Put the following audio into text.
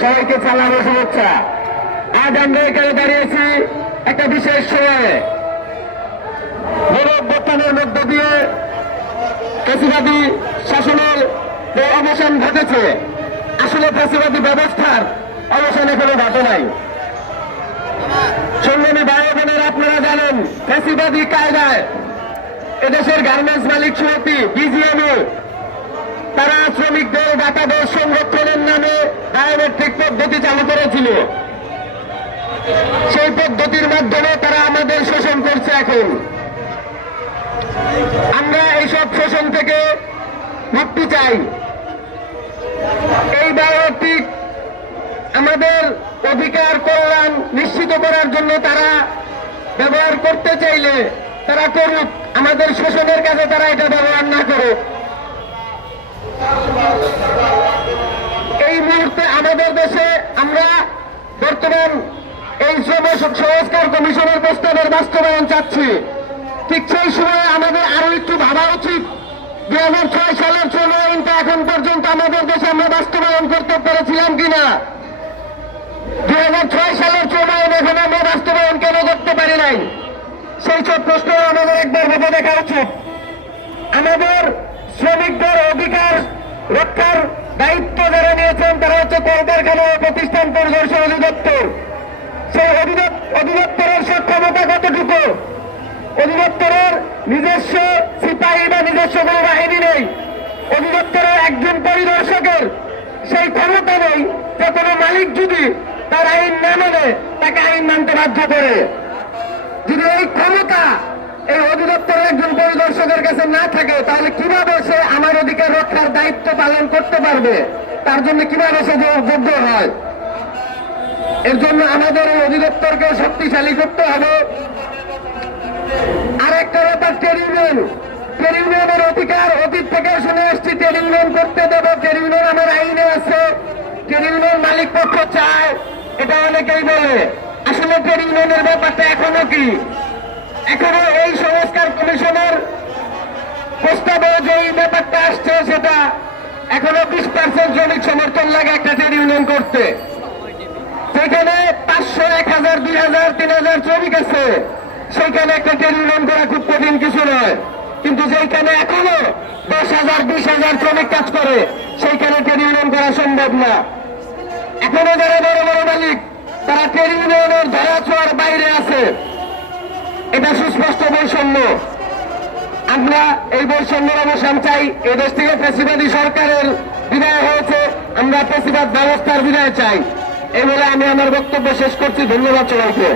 সবাইকে চালানো শুভেচ্ছা। আজ আমরা এখানে দাঁড়িয়েছি একটা বিশেষ সময়ে, গণঅভ্যুত্থানের মধ্য দিয়ে ফ্যাসিবাদী শাসনের যে অবসান ঘটেছে, আসলে ফ্যাসিবাদী ব্যবস্থার অবসান এখনো ঘটে নাই। সংগ্রামী ভাই বোনেরা, আপনারা জানেন ফ্যাসিবাদী কায়দায় এদেশের গার্মেন্টস মালিক সমিতি বিজিএমইউ তারা শ্রমিকদের ডাটাবেস সংরক্ষণের নামে বায়োমেট্রিক পদ্ধতি চালু করেছিল। সেই পদ্ধতির মাধ্যমে তারা আমাদের শোষণ করছে। এখন আমরা এইসব শোষণ থেকে মুক্তি চাই। এই বায়োমেট্রিক আমাদের অধিকার কল্যাণ নিশ্চিত করার জন্য তারা ব্যবহার করতে চাইলে তারা করুক, আমাদের শোষণের কাছে তারা এটা ব্যবহার না করুক। এই মুহূর্তে আমাদের দেশে আমরা বর্তমান এই শ্রম সংস্কার কমিশনের প্রস্তাবের বাস্তবায়ন চাচ্ছি। ঠিক সেই সময় আমাদের আরো একটু ভাবা উচিত, 2006 সালের শ্রম আইনটা এখন পর্যন্ত আমাদের দেশে আমরা বাস্তবায়ন করতে পেরেছিলাম কিনা। 2006 সালের শ্রম আইন এখন আমরা বাস্তবায়ন কেন করতে পারি নাই, সেই সব প্রশ্ন আমাদের একবার ভেবে দেখা উচিত। আমাদের শ্রমিকদের অধিকার রক্ষার দায়িত্ব যারা নিয়েছেন তারা হচ্ছে কলকারখানা ও প্রতিষ্ঠান পরিদর্শন অধিদপ্তর। সেই অধিদপ্তরের সক্ষমতা কতটুকু? অধিদপ্তরের নিজস্ব সিপাহী বা নিজস্ব কোনো বাহিনী নেই। অধিদপ্তরের একজন পরিদর্শকের সেই ক্ষমতা নেই যে কোনো মালিক যদি তার আইন না মানে তাকে আইন মানতে বাধ্য করে। যদি এই ক্ষমতা এই অধিদপ্তরের একজন পরিদর্শকের কাছে না থাকে, তাহলে কিভাবে সে আমার অধিকার রক্ষার দায়িত্ব পালন করতে পারবে? তার জন্য কিভাবে সে যোগ্য হয়? এর জন্য আমাদের এই অধিদপ্তরকে শক্তিশালী করতে হবে। আর একটা ব্যাপার, ট্রেড ইউনিয়ন। ট্রেড ইউনিয়নের অধিকার অতীত থেকে শুনে আসছি, ট্রেড ইউনিয়ন করতে দেবো। ট্রেড ইউনিয়ন আমার আইনে আছে। ট্রেড ইউনিয়ন মালিক পক্ষ চায়, এটা অনেকেই বলে। আসলে ট্রেড ইউনিয়নের ব্যাপারটা এখনো কি? এখনো এই সংস্কার কমিশনের প্রস্তাবে যে ব্যাপারটা আসছে সেটা এখনো 20% শ্রমিক সমর্থন লাগে একটা ট্রেড ইউনিয়ন করতে। সেখানে 500, 1000, 2000, 3000 শ্রমিক আছে, সেইখানে একটা ট্রেড ইউনিয়ন করা খুব কঠিন কিছু নয়। কিন্তু যেখানে এখনো 10,000, 20,000 শ্রমিক কাজ করে, সেইখানে ট্রেড ইউনিয়ন করা সম্ভব না। এখনো যারা বড় বড় মালিক তারা ট্রেড ইউনিয়নের ধরাছোঁয়ার বাইরে আছে। এটা সুস্পষ্ট বৈষম্য। আমরা এই বৈষম্যের অবসান চাই। এদেশ থেকে ফ্যাসিবাদী সরকারের বিদায় হয়েছে, আমরা ফ্যাসিবাদ ব্যবস্থার বিদায় চাই। এই বলে আমি আমার বক্তব্য শেষ করছি। ধন্যবাদ সবাইকে।